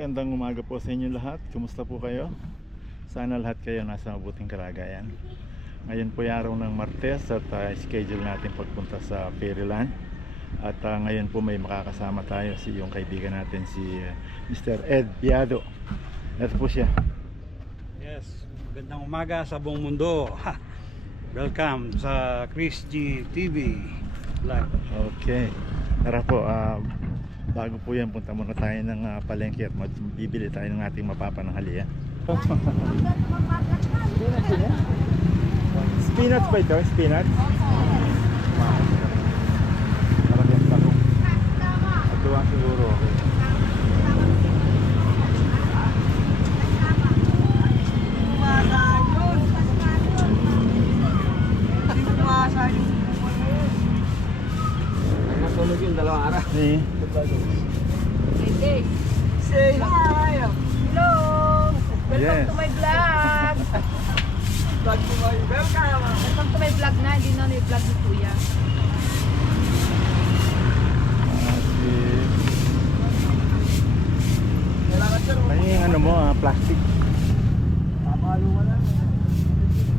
Magandang umaga po sa inyo lahat. Kumusta po kayo? Sana lahat kayo nasa mabuting kalagayan. Ngayon po yung araw ng Martes at schedule natin pagpunta sa Fairyland. At ngayon po may makakasama tayo si yung kaibigan natin si Mr. Ed Biado. Ito po siya. Yes, magandang umaga sa buong mundo. Welcome sa Chris G TV Live. Okay. Tara po, bago po yan, punta muna tayo ng palengke at bibili tayo ng ating mapapananghalian. Spinach ba ito? Spinach? Marami ang tanong. Ito ang siguro okay. Natulog yung dalawang araw. Eh. Say hi! Hello! Welcome Yes. to my vlog! Vlog mo kayo. Welcome! Welcome to my vlog na, hindi na vlog ni Kuya. May ano mo, plastic. Papalo ka lang.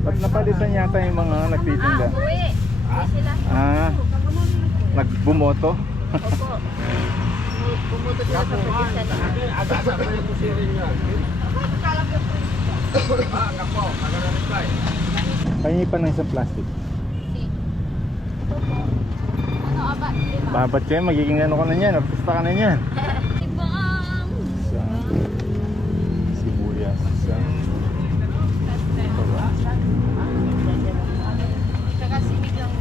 Ba't napalitan yata yung mga nagtitinda? Uwi! Uwi sila. Nagbumoto? Opo. Pumunta sila sa probinsya nila. Agasa pa yung pusirin nyo. Kapo, magana-reply. Pahingi pa ng isang plastic. Si. Ito po. Ano, abat? Lima. Babat kayo, magiging ano ka na yan, artista ka na yan. Ibang! Isang sibuyas, isang Kakasimig lang.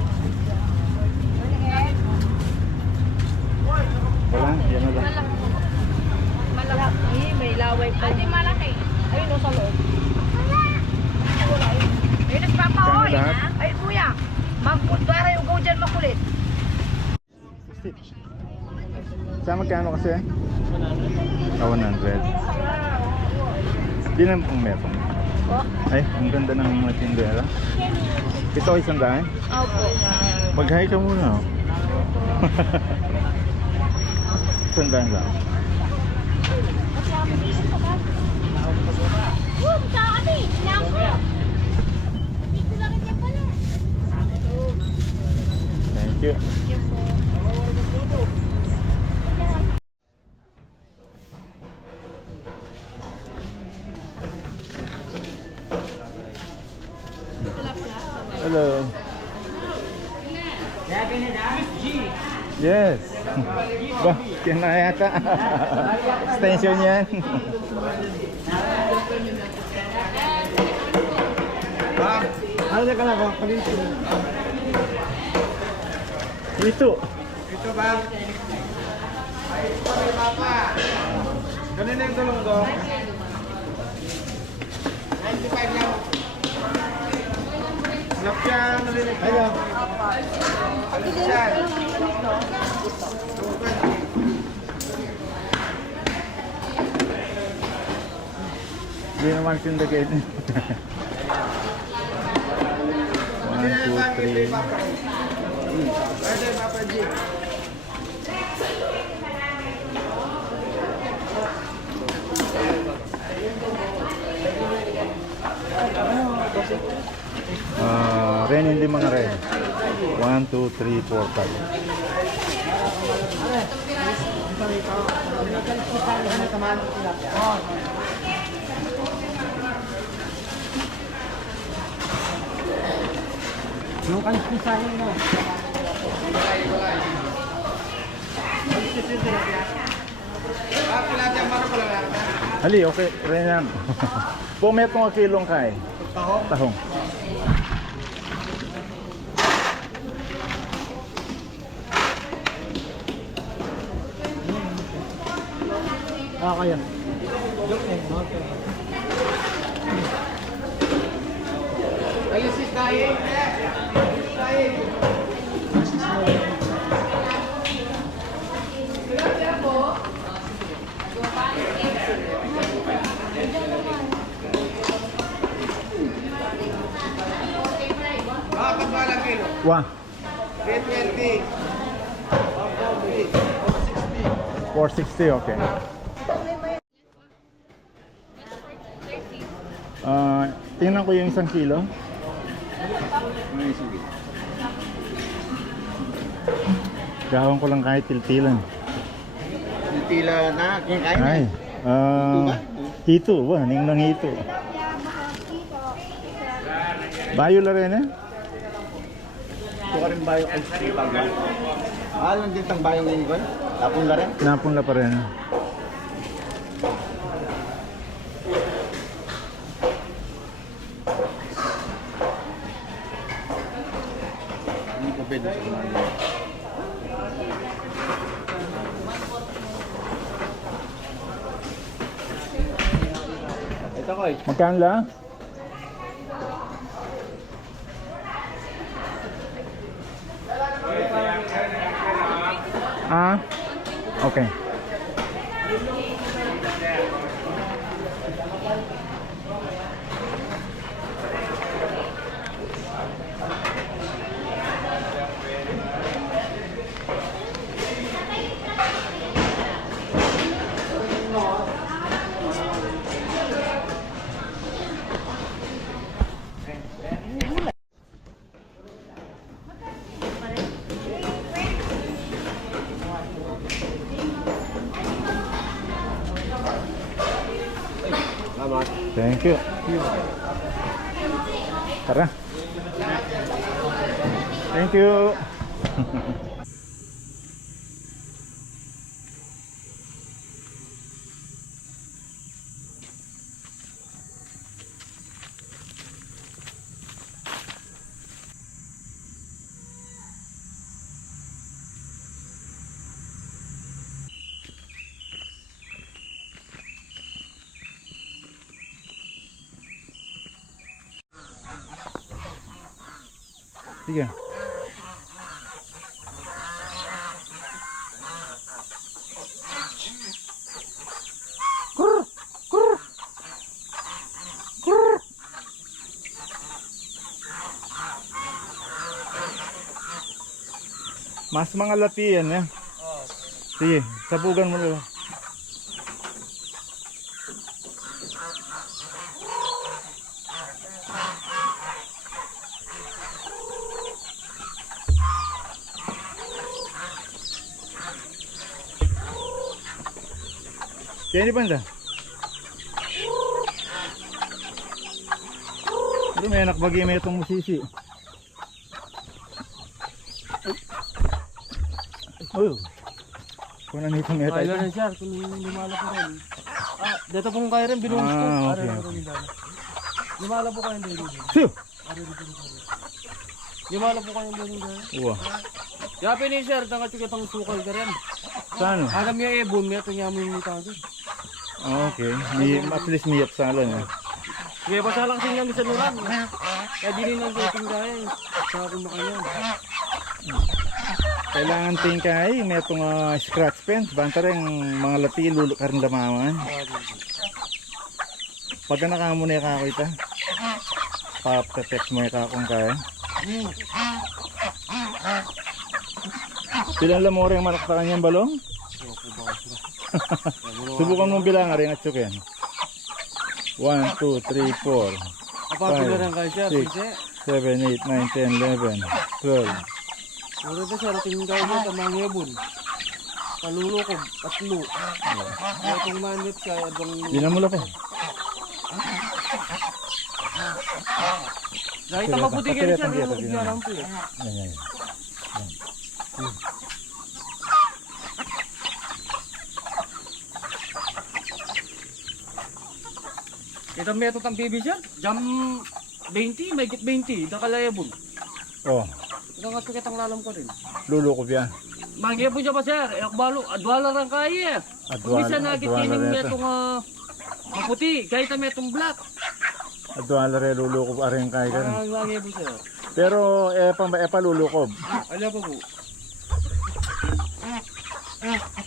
wala, yan na lang. Malaki. May laway pa. Ate, malaki. Ayun o sa loob. Ayun, nagpapahoy. Kano lahat? Ay, kuya. Magpudbara yung go dyan makulit. Sa magkano kasi? 100. Di na pong metong. Ay, ang ganda ng mga tindera. Ito ay 100? Opo. Mag-hi ka muna. 100 lang. Thank you. Hello. Yes. Ba, kaya na yata. Extension yan. Ano na ka na ba? Palinsin. Ito. Ito ba? Ay, ito kay Papa. Ganun yung tulong ko. 95 lang. Hanap siya, nalilig ko. Hello. Hanap siya. Hindi naman sindagate. 1, 2, 3. Pwede, Papa G. Ren, hindi mga ren. 1, 2, 3, 4, 5. Yung kalis ni sayang mo. Ali, okay. Ren yan. Pumetong ang kilong kay. Tahong? Tahong. Kaya. Alisis tayo. Wah. 320. 460, okay. Tingnan ko yung 1 kilo. Gawin ko lang kahit tiltilan. Tila na, kinakain Ay, hito. Wah, ning lang hito. Bayo la rin eh? Ito ka rin bayong ay sipag ba? Alam din tang bayong ngayon ko? Tapon na rin? Napon la pa rin. Hindi ko pwede sa mga. Ito ko eh. Magkano lang? Okay. Salamat. Thank you. Tara. Thank you. Sige. Mas mga lati yan eh. Sige, sabugan mo lang. Kaya di banda? Pero may anak bagay may itong musisi. Oh. Kung nanito may tayo. Ayun sir, kung lumala po rin. Dito pong kaya rin, binuhos ko. Okay. Lumala po kayo din. Siyo! Lumala po kayo din. Uwa. Kaya pini sir, tangat yung kitang sukal ka rin. Saan? Agam niya ibon, may ito niya mo yung tawag. Okay. At least may yapsala na. Kaya pasalang siya niya sa nuran. Kaya di rin ang dating gaya. Sa kumakanya. Kailangan tingkay, may itong scratch pens. Banta rin mga lati, lulukar ng lamaman. Pagka nakamo na yung kako ita, pa-text mo yung kakong kaya. Pilang lamore yung malak sa kanyang balong? Subukan mong bilang rin at tsukin. 1, 2, 3, 4 Kapag rin kayo siya, 6, 7, 8, 9, 10, 11, 12. Mura na siya, tingin kayo siya sa mga ibon. Kalulukob, tatlo. Kaya itong manit kaya abang... Di na mula pa. Dahil maputi kayo siya, lulukob niya lang po eh. Yan. Kita may ito tang baby siya, jam 20, may git 20, nakalayabon. Oh, Ito nga ito kitang lalam ko rin. lulukop yan. Mangyayabon siya ba sir? Akbalo, adwala lang kaya. Kung isa nagit kining may itong maputi, kahit may itong black. Adwala rin lulukop aring kaya ka rin. Parang mangyayabon siya. Pero pa lulukop. Ala pa po.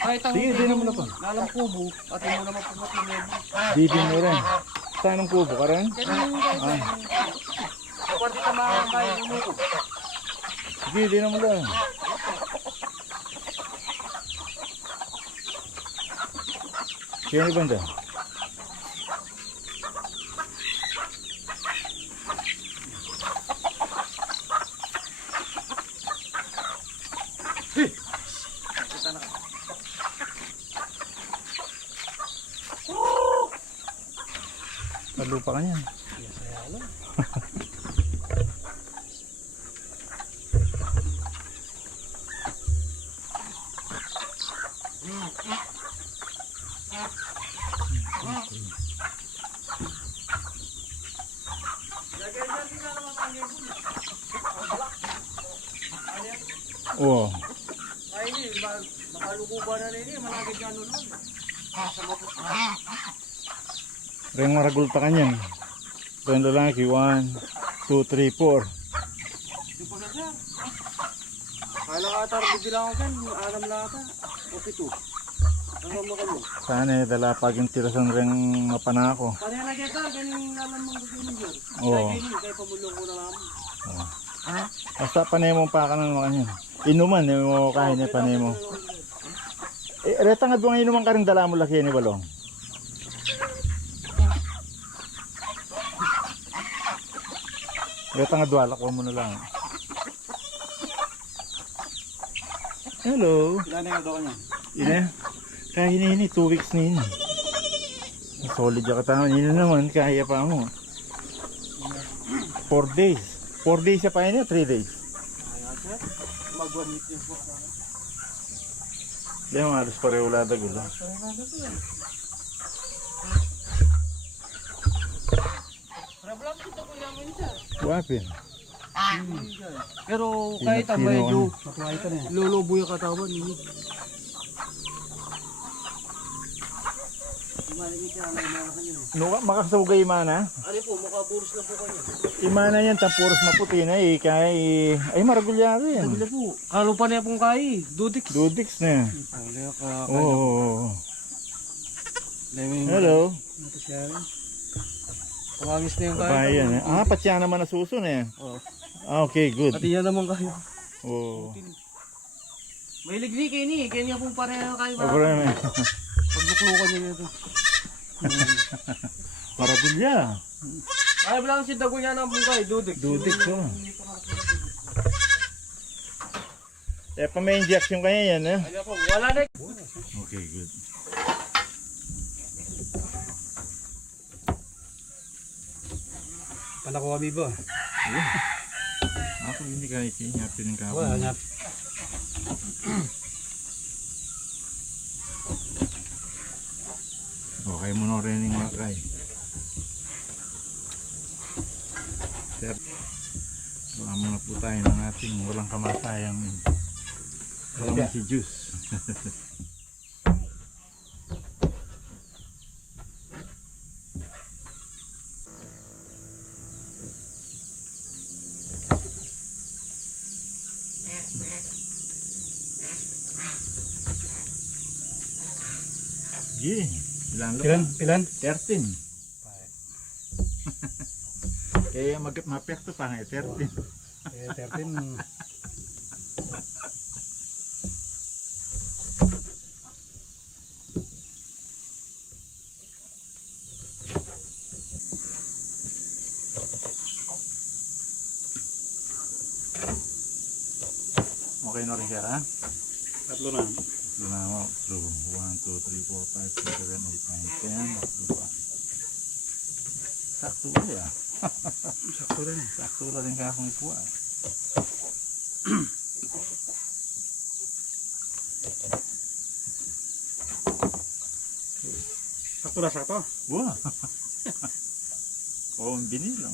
Kahit ang Sige, di naman na pa. lalam kubo, at yung mga mapumatulog. Dibin mo rin. Saan ang kubo ka rin? Ganyan yung guys. Kapag di ka makakaya lulukob. Sige, di naman lang. Kaya ni banda? Palupa ka niyan. Yes, ayala. Oo. Ay, ini, makalukuba na rin, malagay ka nun. Ring maragulta ka niyan. Ito yung lalaki. 1, 2, 3, 4. Di pa kasi. Kala ka atar, bibilang ko kan, alam na ata. O pito. Ano mo kayo? Sana dala pag yung tirasan ring mapanako. Pareha na kita, ganing alam mong gusto ninyo. Oo. Kaya pamulong ko na lang. Basta panay mo pa ka ng mga niyan. Inuman, mo kain na panay mo. Reta nga doon inuman ka rin dala mo laki ni Balong. Reta nga duwalak mo na lang. Hello. Ilan na yung daw niya? Ina, kaya ini 2 weeks na ini. Solid yung katawan. Ina naman, kaya pa mo. 4 days. 4 days siya pa yun 3 days. Magwanit yun po. Hindi mo alas pareho lada gulo. Problem dito ko yamin siya. Wapin. Pero kahit ang Pinakino medyo Matuway ka na yan. lulubo yung katawan niyo. Makasugay imana. Ano po, makaburos na po kanya. Imana yan, tapuros maputi na eh. Kaya ay maragulyado yan. Sabi po, kalo pa niya pong kai, Dudix. Dudix na yan. Kaya ka, Oo. Hello. Ito siya rin. pangangis na yung kai. Babae yan. Pati yan naman nasuso na yan. Oo. Okay, good. Pati yan naman kayo. Oo. May ligni kayo ni, kaya niya pong pareha kayo. Problema. Pagbuklukan niya ito. Maragulya. Ay, wala si dago niya ng bungkay, Dudix. Dudix, oh. Pa may injection kaya yan, eh? Ay, po, wala na. Okay, good. Panako kami ba? Ako hindi kaya ikinyapin ng kapon. Wala niya. Okay mo na rin yung makay. Sir, wala muna po tayo ng ating walang kamatayang walang si juice. Yeah, ilan Ilan? Ilan? 13. Kaya mapekto pa nga 13. 13. Okay na rin sir ha? Tatlo na. Tatlo na mo. So, 1, 2, 3, 4, 5, 6, 7, 8, 9, 10. Tatlo pa. Sakto ba ya? Sakto rin. Sakto na rin kakong ikuha. Sakto na sakto. Wow! Oo, ang binilang.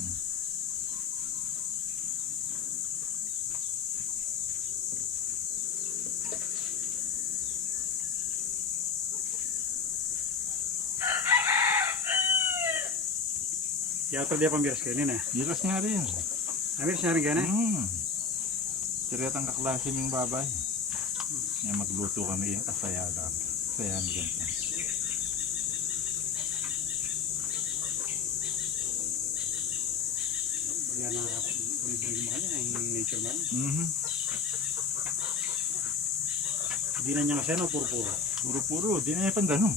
Yata dia pambiras kayo nina. Bilas nga rin. Amiras niya rin gana. Tiretang kaklase ng babay. May magluto kami kasayagan. Sayan ganyan. Yan na bring mo kanya yung nature man. Hindi na niya kasi no puro-puro. Puro-puro, di na yung pandano.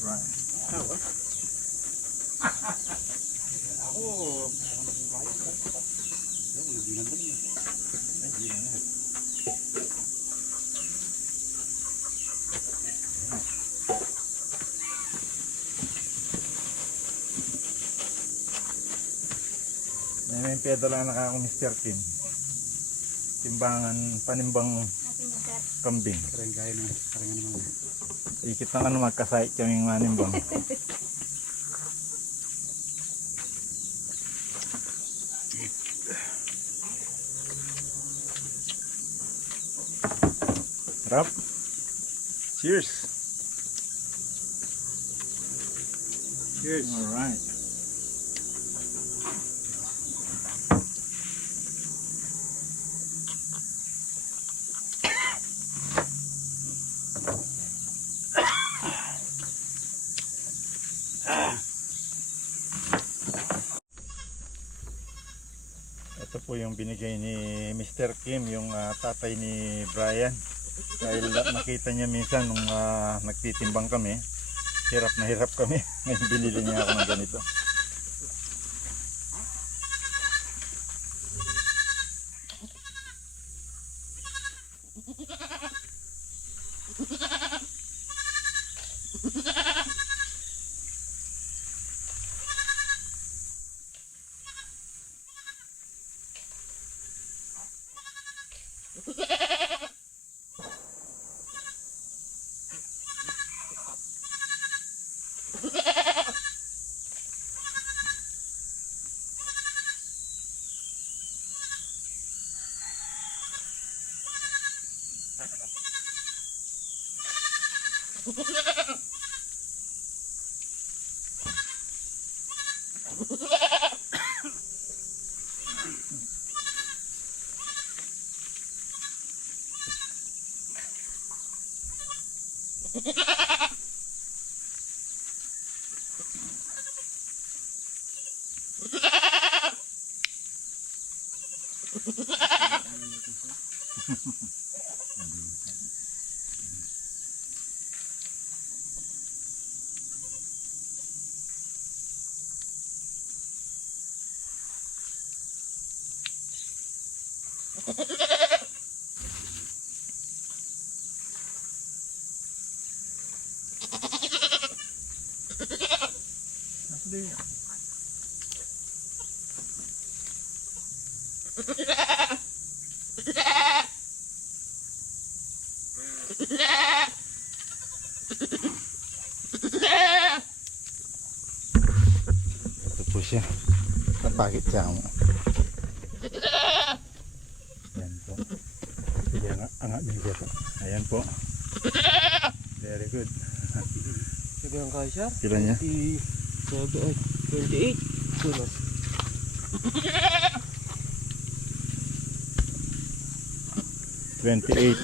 Right. Ako May pedala na ako Mr. Kim. Timbangan, panimbang kambing. Parang gaya na. Parang ano naman. Ikit ng ano magkasait kaming manimbang. Rap. Cheers. Cheers. All right. Ito po yung binigay ni Mr. Kim, yung tatay ni Brian. Dahil nakita niya minsan nung nagtitimbang kami, hirap na hirap kami. Ngayon binili niya ako ng ganito. Ito po siya. Napakit siya mo. Ayan po. Sige, angat din siya po. Ayan po. Very good. Sige ang kaya, sir. Kila niya? 28 kilos. 28.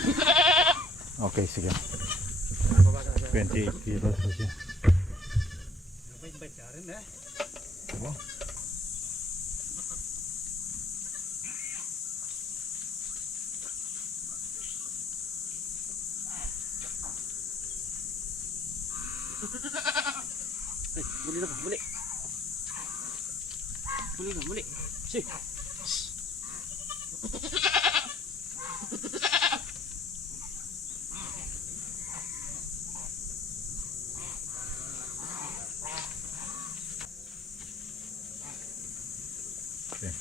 Okay, sige. 28 kilos po siya. Bait-bait ka rin eh. Diba? Ay, muli na ba? Muli. Muli na, muli. Si. Okay.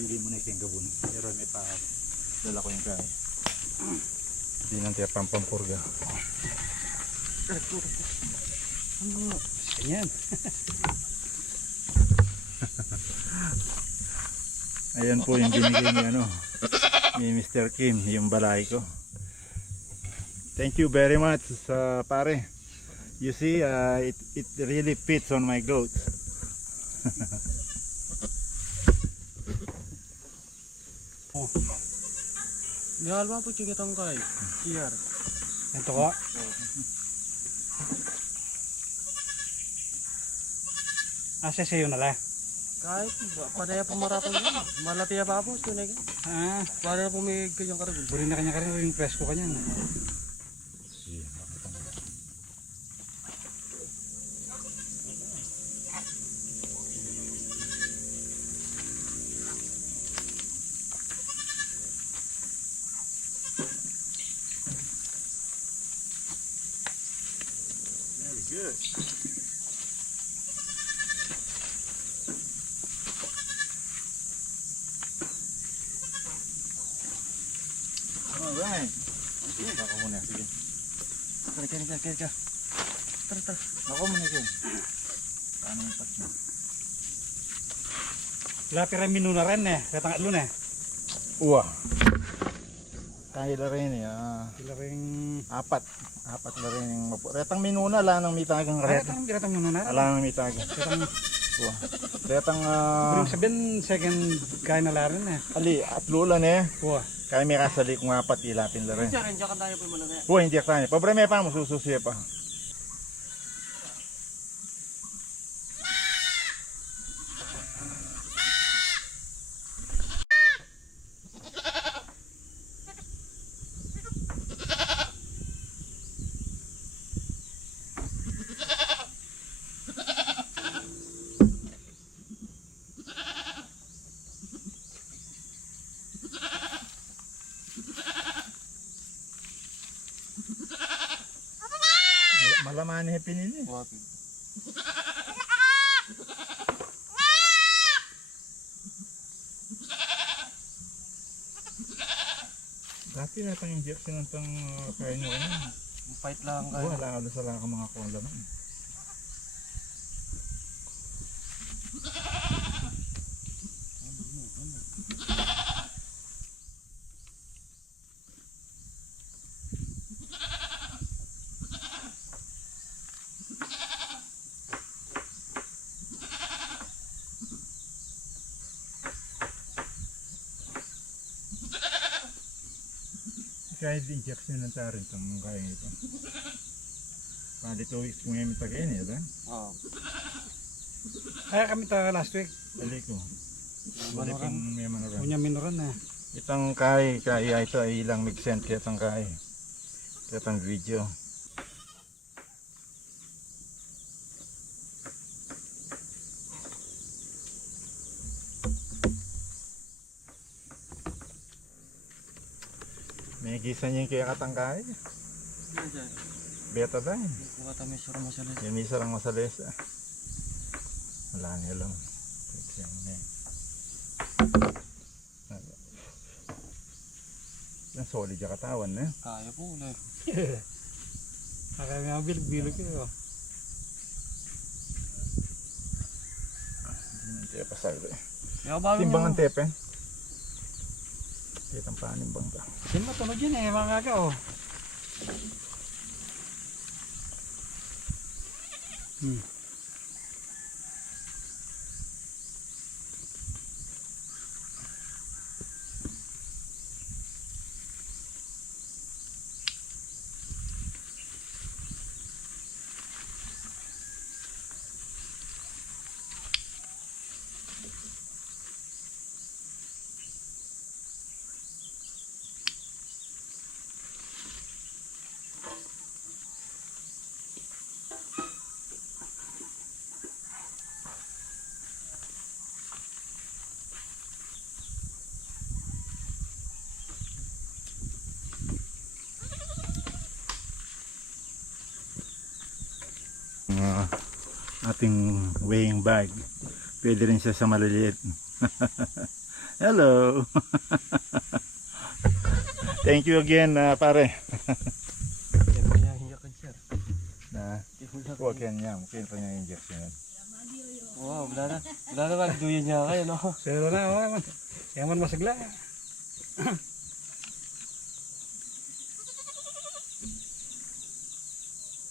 Bili mo na yung gabon. Pero may pa dala ko yung kaya. Hindi nang tiya pampampurga. Ganyan. Ayan po yung binigay ni ni Mr. Kim, yung balay ko. Thank you very much sa pare. You see, it really fits on my goats. Di alma po juga tangkay. Siar. Ito ko. Asa sa'yo na la. Kahit pada ya pemaraton yan. Malati ya pa po. Tunay ka. Ah, Pada na pumig kayong karagol. buri na kanya rin yung presko kanya. Very good. Alright. Ako muna, sige. Kaya. Tara. Ako muna, Kim. Paano yung patch mo? Lapira minuna rin eh. Katang alun eh. Uwa. Kaya na rin eh. Sila rin. Apat na rin yung retang minuna, ala nang mitagang retang. Katang minuna rin. Ala nang mitagang. Katang, Uwa. Retang, buri sabihin second kaya na larin eh. ali, at lulan eh. Wah. Kaya may kasali kung apat ilapin na rin. Siya rin. Diyan tayo po yung malaki. Uwa, hindi akta niya. Pabreme pa mo, sususiya pa. Malaman ni pinili. Dati na tang injection ng tang kain mo ano. Fight lang kayo. Wala ka sa lang mga kola man. Kahit injection ng tarin itong kaya ito. Pali 2 weeks kung ngayon tagayin eh, ba? Oo. Kaya kami ta last week. Balik ko. Balik kong may manaran. Punya minuran eh. Itang kaya ito ay ilang mag-send kaya itang kaya. Kaya itang video. May gisa niya yung kaya katangkay. Beta ba yun? Buka tayo surang masalit. Yung misa lang masalis. Wala niya lang. Yan solid yung katawan na. Kaya po ulit. Kaya nga bilog-bilog yun. Hindi naman tayo pasal eh. Kaya bago Timbangan tepe. Kitang panimbang ka. Sino matunog yun eh, mga kaka oh. Ating weighing bag. Pwede rin siya sa maliliit. Hello. Thank you again, pare. Kaya mo niya hiyakan siya. Na, huwag yan niya. Mungkin pa niya injection. Wow, wala na. Wala na duyan niya kayo, no? Pero na, oh. Yaman masagla.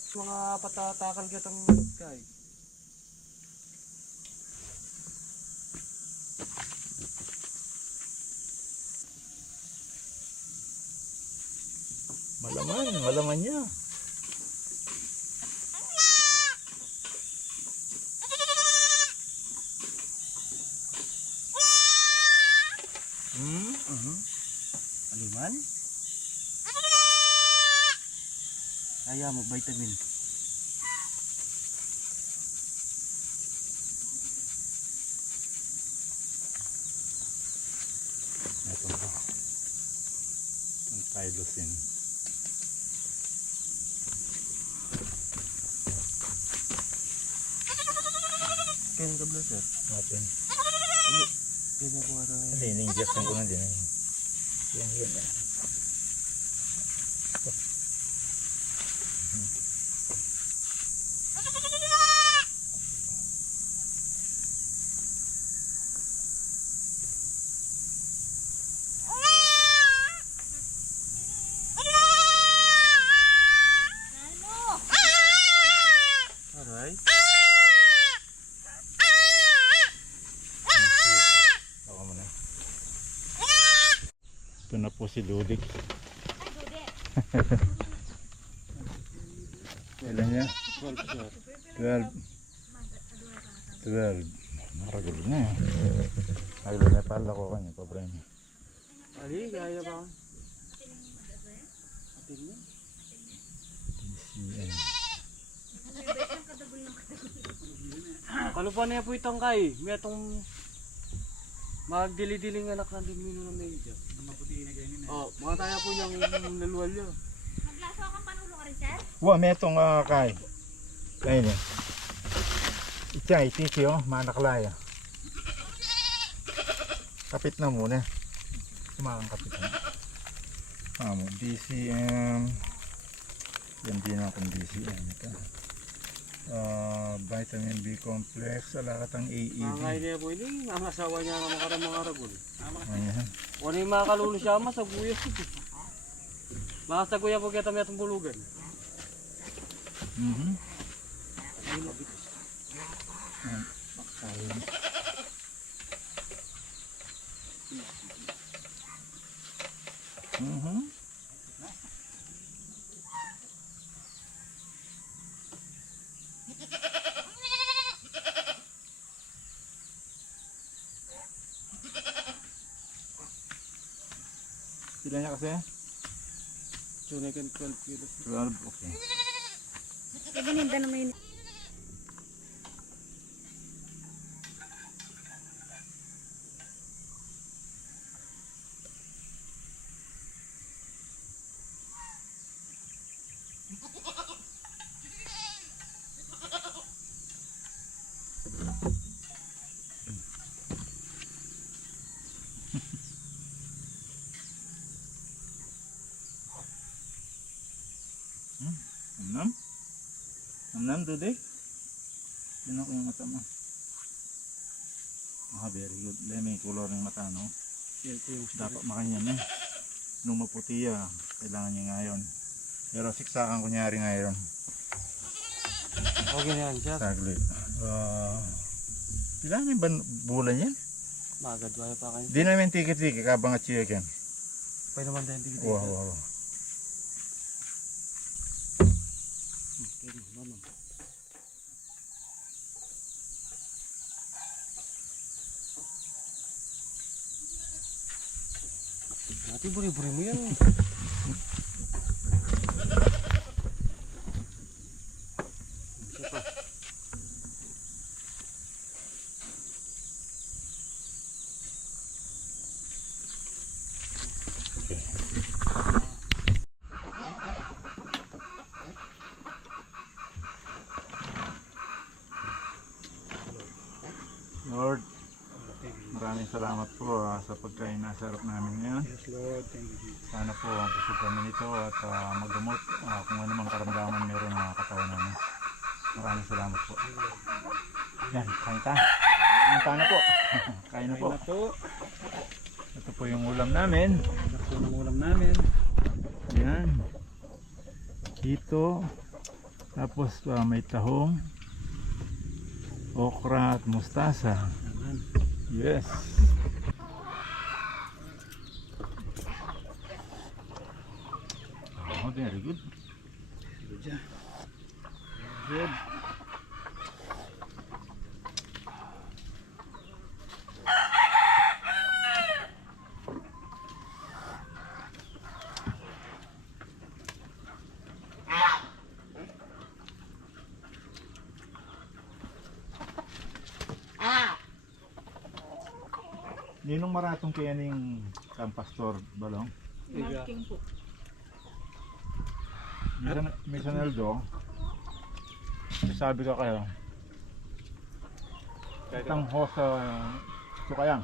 Mga patatakal gatang kay. Malaman niya. Aliman? Kaya mo vitamin. Ito po. Ang Tylosin. Kaya ka ba sir? Natin. Kaya ko ata. Hindi, in-injection ko na din. Yan. Aray. Ako muna. Ito na po si Ludik. Ilan niya? 12. 12. Maragod na eh. Aglo na pala ko kanya, problema. Ali, kaya ba? Atin mo? TCM. Kalupa na po itong kay. May itong magdili-diling anak ng dimino ng medyo. Maputi na ganyan. Oh, mga tayo po niyang naluwal yun. Maglaso kang panulo ka rin, sir? Wa, may itong kay. Kaya niya. Ichay, titi oh, manaklaya. Kapit na muna. Sumakang kapit na. DCM. Yan din akong DCM. Ito. Vitamin B complex, alakatang AED. Mga niya po ini, ang asawa niya ng mga ragol. Ayan. Wala yung mga kalulo siya mas sa guyas. Mga sa guya po kita may itong bulugan. Mhm. Mhm. Sila niya kasi? Sunakan 12 kilos. 12, okay. Ganinda naman yun. Namnam? Namnam, Dudik? Yun ako yung mata mo. Very good. May color ng mata, no? Dapat makanyan eh. Nung maputi kailangan niya ngayon. Pero siksakan kunyari ngayon. Okay na yan siya. Saglit. Kailangan yung bulan yan? Magadwaya pa kayo. Di namin tiki-tiki kabang at chicken. Pwede naman tayo tigit. Wow. Nanti buri-buri mo yan. Lord, maraming salamat po sa pagkain na sarap namin ngayon. Yes, Lord. Thank you. Sana po busog kami nito at magamot kung ano mang karamdaman meron ng katawan namin. Maraming salamat po. Yan, kain ta. Kain ta na po. Kain na po. Kaya na po. Ito po yung ulam namin. Ito po ng ulam namin. Yan. Hito. Tapos may tahong, okra at mustasa. Ayan. Yes. Oh, very good. Good siya. Good. Ninong maratong kaya ning Pastor Balong? Marking po. Minsan Eldo, sabi ka kayo, itang host sa Sukayang,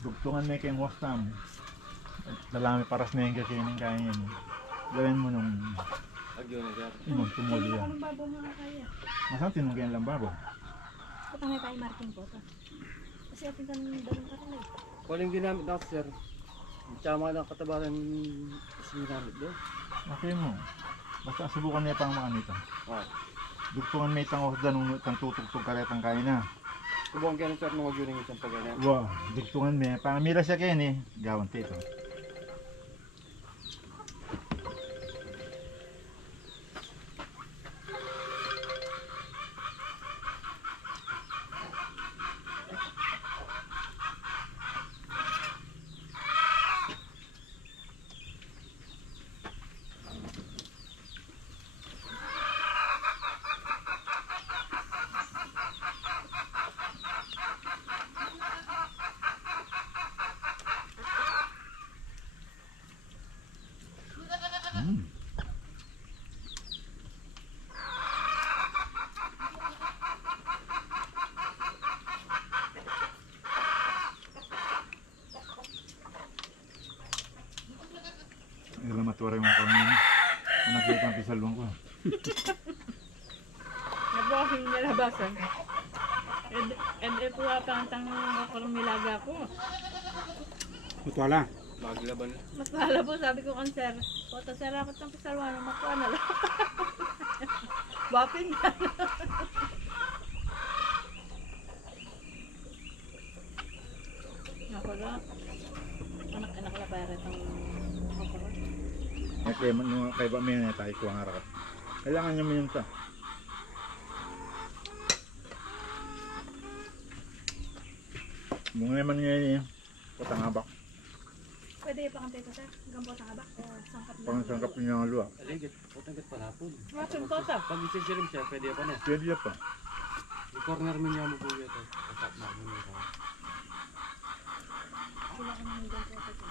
dugtungan may kayong host tam, dalami paras na yung kakainin kainin, gawin mo nung inong tumuli yan. Anong babaw mga kaya? Masang tinunggayan lang babo. Ito may tayo marking po to. Kasi ating ganun dalong ka rin eh. Walang ginamit na sir. Tsama lang katabaran ginamit doon. Okay mo, basta subukan niya pang mga nito. Ah. Dugtungan may tang host danong tang tutugtog karetang kain na. Subong kaya sir nung wag yun isang pagganyan. Wow, dugtungan may pamila siya kayo ni, gawin tito. Ilang matuwa yung kami. Nakita ang pisalong ko. Nabukasin nalabasan. And ito ata ang tanong ako ng nilaga ko. Ito lang. Maglaban. Mas mahal po, sabi ko kan sir. Pota sir, ako ng pisalwa na makuha na lang. Bapin na. Ako lang. Anak-anak na para itong okra. Kaya ba may na tayo kuwang harakat. Kailangan niya mo yung ta. Bunga naman niya yung patangabak. Pwede pa kang teta sir? Gampo sa kabak o sangkap na? Pangsangkap niya ang luwa. Aligit. Utang panapon. Mapin po sa? Pag isisilip siya, pwede pa na. Pwede yan pa. I-corner mo niya mo po ito. Patap na mo nito. Sila ko nang gampo sa sir.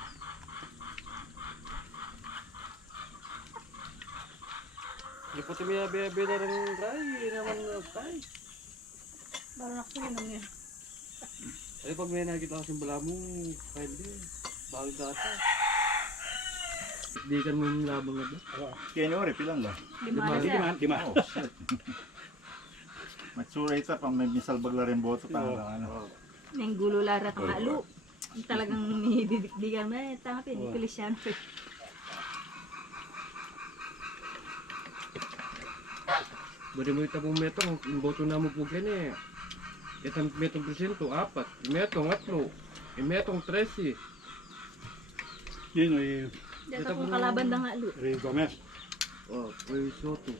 Hindi po tumiya biya na rin dry. Naman tayo. Baro na kasi minum niya. Ay pag may nakita kasing bala mo, pwede. Bawal data. Di ka mo yung labang na ba? Kaya niyo rin, pilan lang. Lima na sir. Lima. Oh, shit. Matsura ito pang may misalbag la rin boto pa. Ano. Nang gulo lara tang alo. Talagang nididikdigan mo eh. Tama pa, hindi yan. Bari mo itapong metong, yung boto na mo po gani. Itang metong presento, 4. Metong 8. Metong 13. Yun ay Dito kung kalaban na nga alo. Ray Gomez. Oh, Ray Soto.